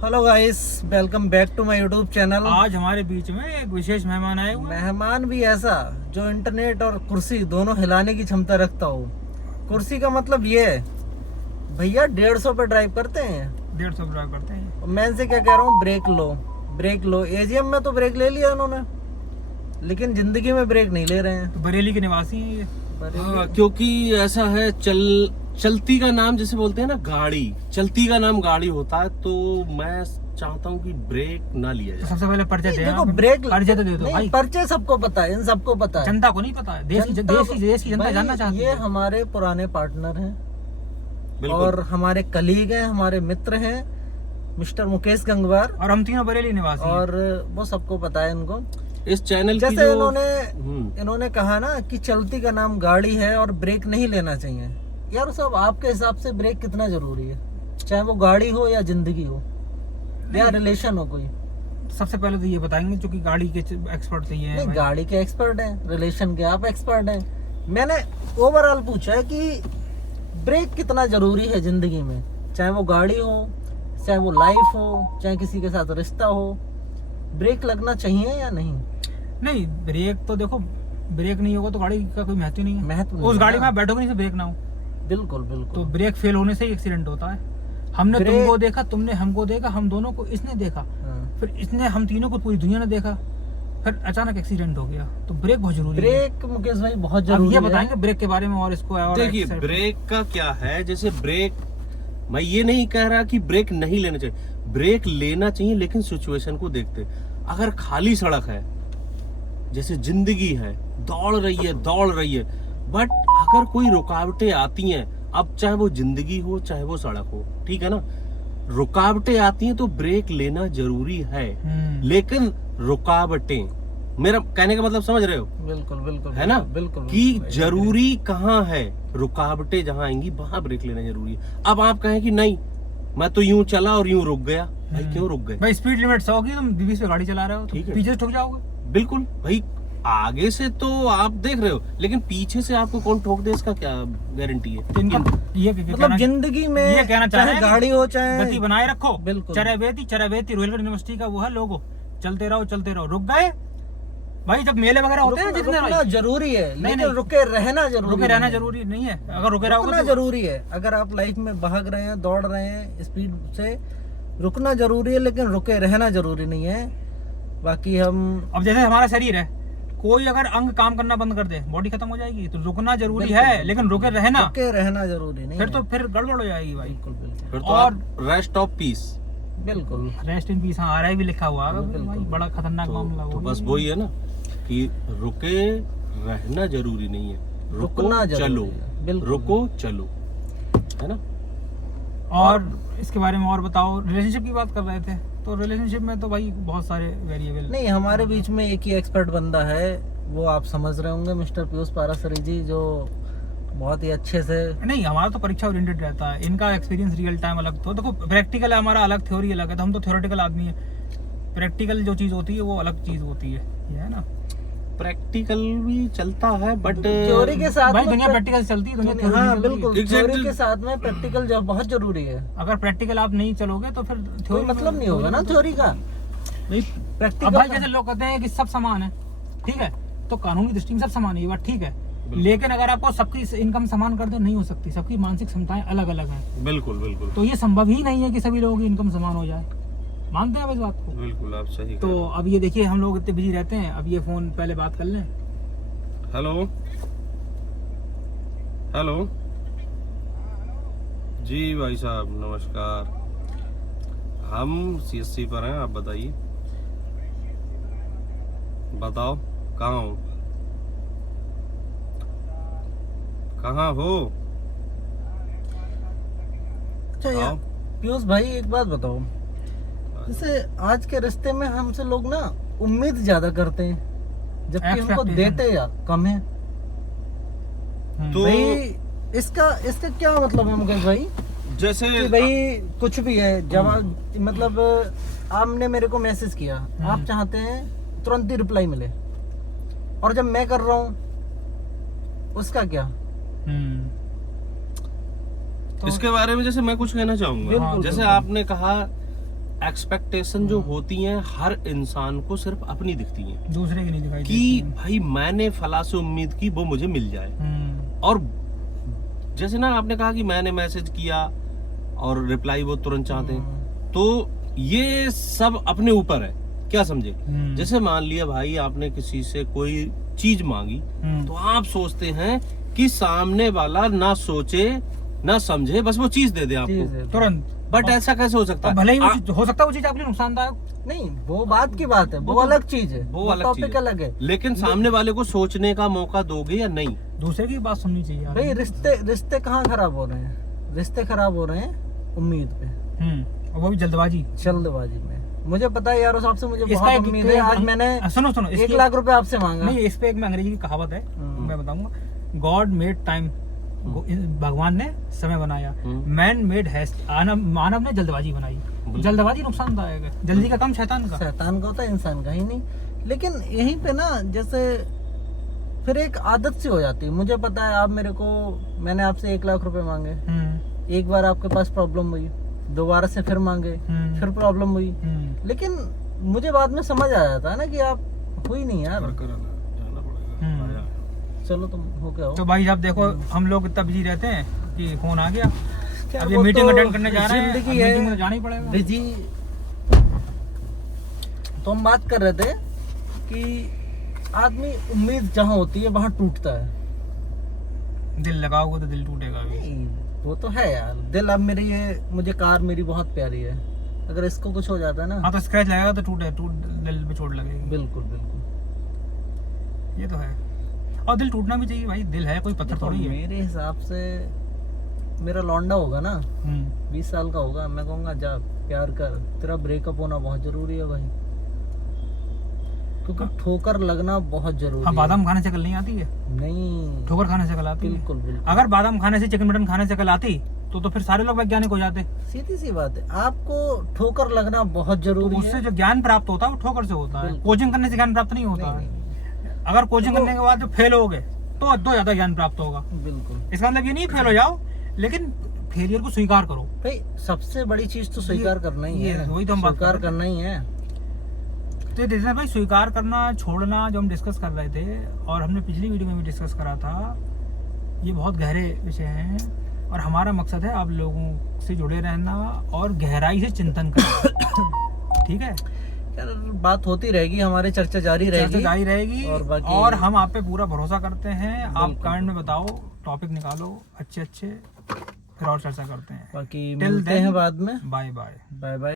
Hello guys, welcome back to my YouTube channel. आज हमारे बीच में एक विशेष मेहमान आए हुए हैं। मेहमान भी ऐसा जो इंटरनेट और कुर्सी दोनों हिलाने की क्षमता रखता हो। कुर्सी का मतलब ये है, भैया 150 पे ड्राइव करते हैं, 150 ड्राइव करते हैं। और मैं इनसे क्या कह रहा हूँ, ब्रेक लो। एजीएम में तो ब्रेक ले लिया उन्होंने, लेकिन जिंदगी में ब्रेक नहीं ले रहे हैं। तो बरेली के निवासी हैं ये। क्योंकि ऐसा है, चलती का नाम जैसे बोलते हैं ना, गाड़ी चलती का नाम गाड़ी होता है। तो मैं चाहता हूँ कि ब्रेक ना लिया तो जाए। सबसे पहले परिचय दे। देखो, ब्रेक परिचय तो दे दो नहीं, भाई। परिचय सबको पता है, इन सबको पता है, जनता को नहीं पता है। देश की जनता भाई, जानना चाहती ये है। हमारे पुराने पार्टनर हैं बिल्कुल। और हमारे कलीग हैं, हमारे मित्र हैं, मिस्टर मुकेश गंगवार, और हम तीनों बरेली निवासी हैं। और वो सबको पता है इनको। इस चैनल की जैसे जो इन्होंने कहा ना कि चलती का नाम गाड़ी है और ब्रेक नहीं लेना चाहिए। यार साहब, आपके हिसाब से ब्रेक कितना जरूरी है? चाहे वो गाड़ी हो या जिंदगी हो या रिलेशन हो कोई। सबसे पहले तो ये बताएंगे, क्योंकि गाड़ी के एक्सपर्ट तो ये हैं नहीं, भाई। गाड़ी के एक्सपर्ट हैं, रिलेशन के आप एक्सपर्ट हैं। मैंने ओवरऑल पूछा है कि ब्रेक कितना जरूरी है जिंदगी में, चाहे वो गाड़ी हो, चाहे वो लाइफ हो, चाहे किसी के साथ रिश्ता हो। ब्रेक लगना चाहिए या नहीं? नहीं, ब्रेक तो देखो, ब्रेक नहीं होगा तो गाड़ी का कोई महत्व नहीं है। महत्व नहीं उस है गाड़ी ना। में आप बैठोगे नहीं तो ब्रेक ना हो। बिल्कुल तो बिल्कुल। ब्रेक फेल होने से ही एक्सीडेंट होता है। हमने तुमको देखा, तुमने हमको देखा, हम दोनों को इसने देखा, हाँ। फिर इसने हम तीनों को पूरी दुनिया ने देखा, फिर अचानक एक्सीडेंट हो गया। तो ब्रेक बहुत जरूरी है। ब्रेक मुकेश भाई बहुत अब जरूरी ये है। बताएंगे ब्रेक के बारे में और इसको और देखिए, ब्रेक का क्या है। जैसे ब्रेक, मैं ये नहीं कह रहा कि ब्रेक नहीं लेना चाहिए, ब्रेक लेना चाहिए, लेकिन सिचुएशन को देखते। अगर खाली सड़क है, जैसे जिंदगी है, दौड़ रही है, बट अगर कोई रुकावटें आती हैं, अब चाहे वो जिंदगी हो चाहे वो सड़क हो, ठीक है ना, रुकावटें आती हैं तो ब्रेक लेना जरूरी है। लेकिन रुकावटें, मेरा कहने का मतलब समझ रहे हो? बिल्कुल बिल्कुल है ना, बिल्कुल कि बिल्कुल। जरूरी कहाँ है, रुकावटें जहाँ आएंगी वहां ब्रेक लेना जरूरी है। अब आप कहें कि नहीं, मैं तो यूं चला और यूं रुक गया, भाई क्यों रुक गए? भाई स्पीड लिमिट 100 की, तुम 20 पे गाड़ी चला रहे हो, ठीक तो है। पीछे से ठुक जाओगे। बिल्कुल भाई, आगे से तो आप देख रहे हो, लेकिन पीछे से आपको कौन ठोक दे, इसका क्या गारंटी है? तो इनका ये मतलब जिंदगी में ये कहना चाह रहे चाहे हैं गाड़ी हो चाहे गति बनाए रखो। बिल्कुल। चरैवेती रोहिलगढ़ यूनिवर्सिटी का वो है लोगो, चलते रहो। रुक गए भाई, जब मेले वगैरह होते हैं जितने रुकना जरूरी है, लेकिन नहीं। रुके रहना जरूरी रुके रहना नहीं है। जरूरी नहीं है। अगर रुके रहोगे रुकना तो जरूरी है। अगर आप लाइफ में भाग रहे हैं, दौड़ रहे हैं स्पीड से, रुकना जरूरी है, लेकिन रुके रहना जरूरी नहीं है। बाकी हम अब जैसे हमारा शरीर है, कोई अगर अंग काम करना बंद कर दे, बॉडी खत्म हो जाएगी। तो रुकना जरूरी बिल्कुल, है, लेकिन रुके रहना रुके रहना जरूरी नहीं फिर है। तो फिर गड़बड़ हो जाएगी भाई। बिल्कुल बिल्कुल फिर तो और आप रेस्ट ऑफ पीस। बिल्कुल। रेस्ट इन पीस, हाँ RI भी लिखा हुआ है बिल्कुल, भाई, बड़ा खतरनाक मामला तो वो बस भी। वही है ना कि रुके रहना जरूरी नहीं है, रुकना रुको जरूरी चलो, है। बिल्कुल। रुको चलो, है ना। और इसके बारे में और बताओ। रिलेशनशिप की बात कर रहे थे, तो रिलेशनशिप में तो भाई बहुत सारे वेरिएबल। नहीं, हमारे बीच में एक ही एक्सपर्ट बंदा है, वो आप समझ रहे होंगे, मिस्टर पीयूष पारासरी जी, जो बहुत ही अच्छे से। नहीं, हमारा तो परीक्षा ओरिएंटेड रहता है, इनका एक्सपीरियंस रियल टाइम अलग। तो देखो, प्रैक्टिकल है हमारा अलग, थ्योरी अलग है। तो हम तो थ्योरेटिकल आदमी है, प्रैक्टिकल जो चीज होती है वो अलग चीज होती है, ये है ना। प्रैक्टिकल भी चलता है, बट थ्योरी के साथ भाई में दुनिया प्रैक्टिकल चलती है, दुनिया theory हाँ नहीं चलती। बिल्कुल, Exactly. थ्योरी के साथ में प्रैक्टिकल जो बहुत जरूरी है। अगर प्रैक्टिकल आप नहीं चलोगे तो फिर कोई थ्योरी मतलब नहीं होगा ना थ्योरी का। नहीं, अब प्रैक्टिकल भाई जैसे लोग कहते हैं कि सब समान है, ठीक है, तो कानून की दृष्टि में सब समान है, ये बात ठीक है। लेकिन अगर आपको सबकी इनकम समान कर दे, नहीं हो सकती। सबकी मानसिक क्षमताएं अलग अलग हैं, बिल्कुल बिल्कुल तो ये संभव ही नहीं है कि सभी लोगों की इनकम समान हो जाए। मानते हैं आप इस बात को? बिल्कुल, आप सही कह तो रहे हो। अब ये देखिए, हम लोग इतने बिजी रहते हैं, अब ये फोन पहले बात कर लें। हेलो हेलो जी भाई साहब, नमस्कार। हम CSC पर हैं, आप बताइए। बताओ कहाँ हो, कहाँ हो? अच्छा यार, आओ। पीयूष भाई एक बात बताओ, जैसे आज के रिश्ते में हमसे लोग ना उम्मीद ज्यादा करते हैं, जबकि उनको Expectation। देते या कम है। तो भाई इसका क्या मतलब है मुकेश भाई? जैसे कि भाई कुछ भी है, जब मतलब आपने मेरे को मैसेज किया, आप चाहते हैं तुरंत ही रिप्लाई मिले, और जब मैं कर रहा हूँ उसका क्या? तो इसके बारे में जैसे मैं कुछ कहना चाहूंगा। बिल्कुल, जैसे बिल्कुल। आपने कहा एक्सपेक्टेशन जो होती हैं हर इंसान को सिर्फ अपनी दिखती हैं दूसरे की नहीं दिखाई कि भाई मैंने फला से उम्मीद की वो मुझे मिल जाए। और जैसे ना आपने कहा कि मैंने मैसेज किया और रिप्लाई वो तुरंत चाहते हैं, तो ये सब अपने ऊपर है, क्या समझे। जैसे मान लिया भाई आपने किसी से कोई चीज मांगी, तो आप सोचते हैं कि सामने वाला ना सोचे ना समझे, बस वो चीज दे दे आपको तुरंत। बट ऐसा कैसे हो सकता है? भले ही हो सकता है वो चीज आपके लिए नुकसानदायक नहीं, वो बात की बात है, वो अलग चीज है, वो अलग चीज टॉपिक है। अलग है। लेकिन सामने वाले को सोचने का मौका दोगे या नहीं? दूसरे की बात सुननी चाहिए यार। भाई रिश्ते कहाँ खराब हो रहे हैं? रिश्ते खराब हो रहे हैं उम्मीद पे, और वो भी जल्दबाजी जल्दबाजी में। मुझे पता है यार, आपसे मुझे इसका बहुत एक- उम्मीद है। आज मैंने सुनो 1 लाख रुपए आपसे मांगा। नहीं, इस पे एक में अंग्रेजी की कहावत है, मैं बताऊंगा। गॉड मेड टाइम, भगवान ने समय बनाया, मैन मेड हैस्ट, मानव ने जल्दबाजी बनाई। जल्दबाजी नुकसानदायक है, जल्दी का काम शैतान का। शैतान का होता है, इंसान का ही नहीं। लेकिन यहीं पे ना, जैसे फिर एक आदत सी हो जाती है। मुझे पता है आप मेरे को, मैंने आपसे 1 लाख रुपए मांगे, एक बार आपके पास प्रॉब्लम हुई, दोबारा से फिर मांगे, फिर प्रॉब्लम हुई। लेकिन मुझे बाद में समझ आ जाता है ना कि आप हुई नहीं यार, चलो तुम हो गया हो। तो भाई साहब देखो, हम लोग इतना बिजी रहते हैं कि फोन आ गया, क्या अब ये वो मीटिंग तो अटेंड करने जा रहे हैं, जिंदगी अब है, मीटिंग में तो जाना ही पड़ेगा। बिजी। तो हम बात कर रहे थे कि आदमी उम्मीद जहाँ होती है वहाँ टूटता है। दिल लगाओगे तो दिल टूटेगा भी। नहीं, वो तो है यार। दिल, अब मेरी ये, मुझे कार मेरी बहुत प्यारी है, अगर इसको कुछ हो जाता है ना, हाँ तो स्क्रैच लगेगा तो दिल पे चोट लगेगी। बिल्कुल बिल्कुल। ये तो है, और दिल टूटना भी चाहिए भाई, दिल है कोई पत्थर देखो, थोड़ी है। मेरे हिसाब से मेरा लौंडा होगा ना, 20 साल का होगा, मैं कहूँगा जा प्यार कर, तेरा ब्रेकअप होना बहुत जरूरी है भाई, क्योंकि ठोकर लगना बहुत जरूरी हाँ, है। बादाम खाने से अकल नहीं आती है, नहीं, ठोकर खाने से अकल आती है। बिल्कुल बिल्कुल। अगर बादाम खाने से, चिकन मटन खाने से अकल आती तो फिर सारे लोग वैज्ञानिक हो जाते। सीधी सी बात है, आपको ठोकर लगना बहुत तो जरूरी उससे है। जो ज्ञान प्राप्त होता है वो ठोकर से होता है, बिल्कुल। कोचिंग करने से ज्ञान प्राप्त नहीं होता नहीं, है। अगर कोचिंग तो- करने के बाद जो फेल हो गए तो ज्यादा ज्ञान प्राप्त होगा। बिल्कुल। इसका मतलब ये नहीं फेल हो जाओ, लेकिन फेलियर को स्वीकार करो। भाई सबसे बड़ी चीज तो स्वीकार करना ही ये है, वही तो हम बात कर स्वीकार रहे थे। करना ही है। तो जैसे भाई स्वीकार करना छोड़ना जो हम डिस्कस कर रहे थे, और हमने पिछली वीडियो में भी डिस्कस करा था, ये बहुत गहरे विषय हैं, और हमारा मकसद है आप लोगों से जुड़े रहना और गहराई से चिंतन करना। ठीक है, यार बात होती रहेगी, हमारी चर्चा जारी चर्चा रहेगी। जारी रहेगी, और बाकी- और हम आप पे पूरा भरोसा करते हैं। आप बिल्कुल। कमेंट में बताओ, टॉपिक निकालो अच्छे, फिर और चर्चा करते हैं। बाकी Till मिलते then, हैं बाद में। Bye bye. Bye bye.